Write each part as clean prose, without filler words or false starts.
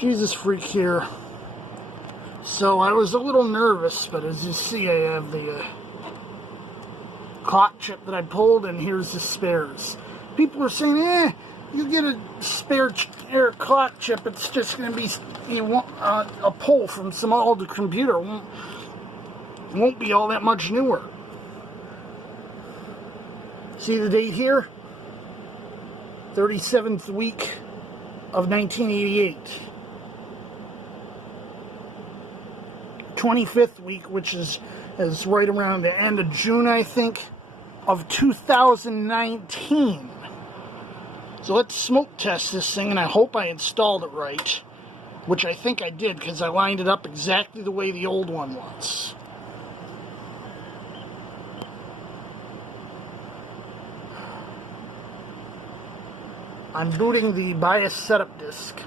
Jesus freak here. So I was a little nervous, but as you see, I have the clock chip that I pulled, and here's the spares. People are saying, you get a spare clock chip, it's just going to be a pull from some old computer. Won't be all that much newer. See the date here? 37th week of 1988. 25th week, which is right around the end of June, I think, of 2019. So let's smoke test this thing, and I hope I installed it right, which I think I did, because I lined it up exactly the way the old one was. I'm booting the BIOS setup disk.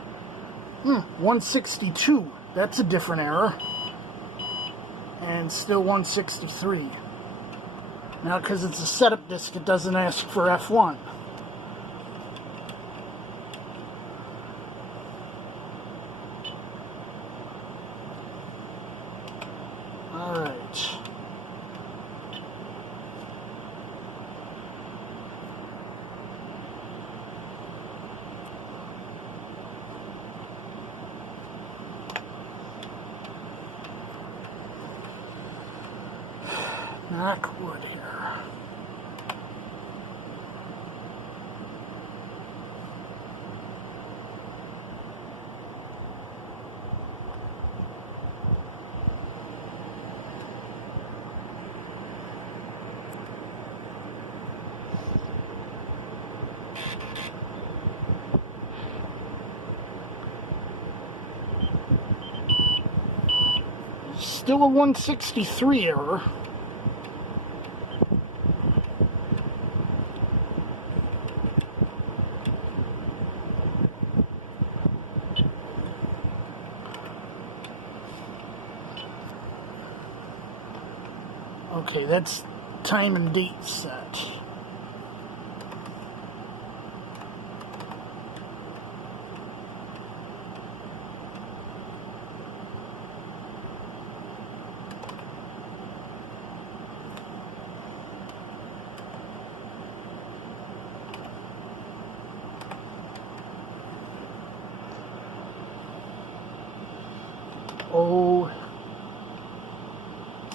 162. That's a different error. And still 163. Now, because it's a setup disk, it doesn't ask for F1. Alright. Knock wood here. Still a 163 error. Okay, that's time and date set. Oh,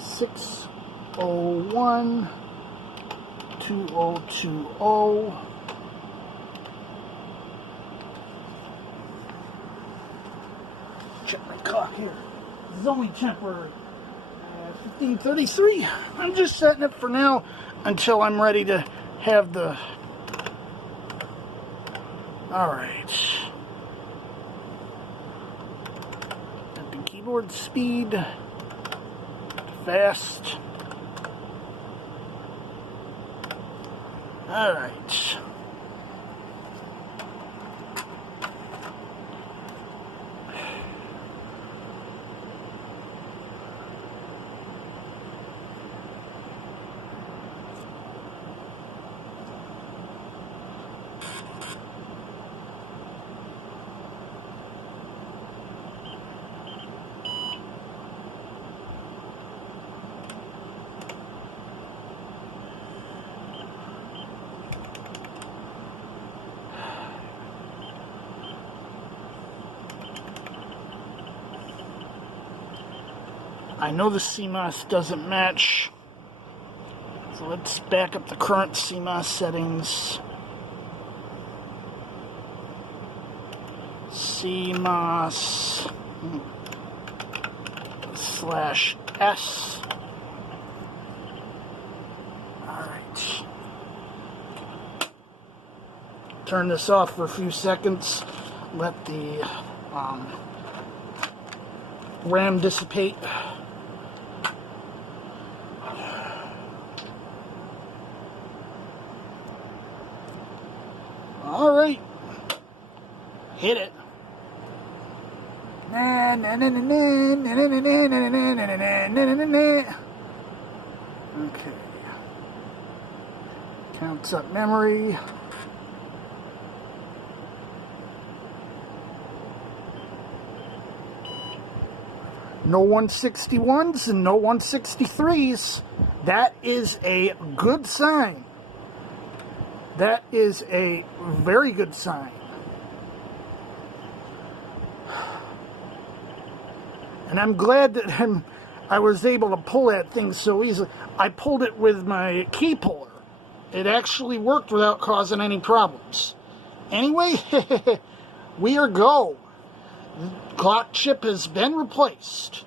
601 2020. Check my clock here. It's only temporary. 15:33. I'm just setting it for now until I'm ready to have the. Alright. At the keyboard speed. Fast. Alright. I know the CMOS doesn't match, so let's back up the current CMOS settings. CMOS /S. Alright. Turn this off for a few seconds. Let the RAM dissipate. Alright. Hit it. Okay. Counts up memory. No 161s and no 163s. That is a good sign. That is a very good sign. And I'm glad that I was able to pull that thing so easily. I pulled it with my key puller. It actually worked without causing any problems. Anyway, we are go. The clock chip has been replaced.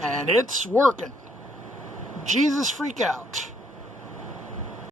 And it's working. Jesus freak out.